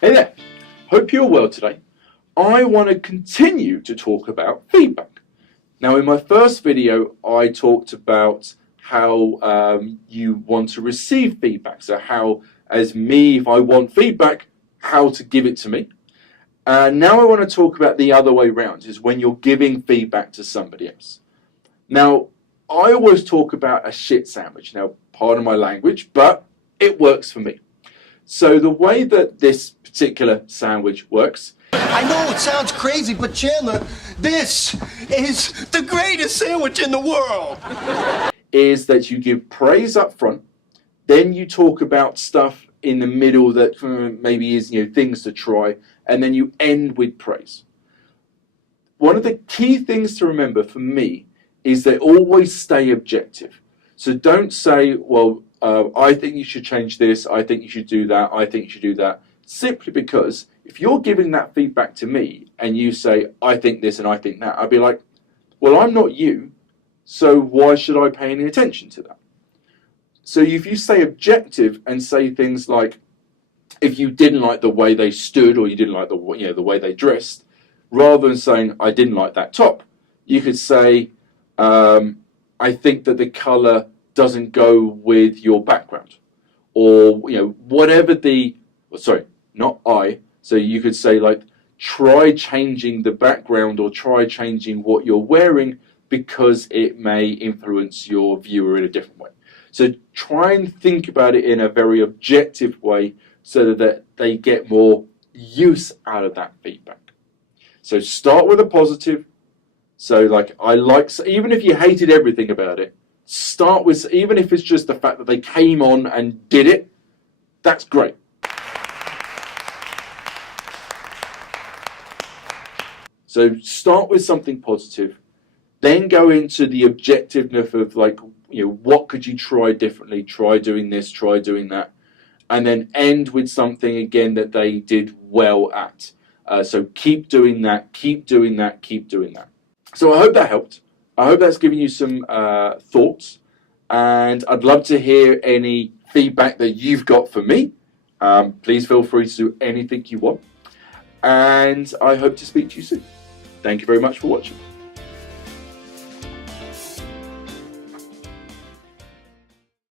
Hey there, hope you're well today. I want to continue to talk about feedback. Now in my first video I talked about how you want to receive feedback. So how, as me, if I want feedback, how to give it to me. Now I want to talk about the other way around, is when you're giving feedback to somebody else. Now I always talk about a shit sandwich. Now pardon my language, but it works for me. So the way that this particular sandwich works, I know it sounds crazy, but Chandler, this is the greatest sandwich in the world. Is that you give praise up front, then you talk about stuff in the middle that maybe is, things to try, and then you end with praise. One of the key things to remember for me is that always stay objective. So don't say, well, I think you should change this, I think you should do that, I think you should do that. Simply because if you're giving that feedback to me and you say, I think this and I think that, I'd be like, well, I'm not you, so why should I pay any attention to that? So if you stay objective and say things like, if you didn't like the way they stood or you didn't like the way they dressed, rather than saying, I didn't like that top, you could say, I think that the colour doesn't go with your background, or whatever so you could say, like, try changing the background or try changing what you're wearing because it may influence your viewer in a different way. So try and think about it in a very objective way so that they get more use out of that feedback. So start with a positive. So even if you hated everything about it, start with, even if it's just the fact that they came on and did it, that's great. So start with something positive, then go into the objectiveness of what could you try differently, try doing this, try doing that, and then end with something again that they did well at. So keep doing that, keep doing that, keep doing that. So I hope that helped. I hope that's given you some thoughts, and I'd love to hear any feedback that you've got for me. Please feel free to do anything you want, and I hope to speak to you soon. Thank you very much for watching.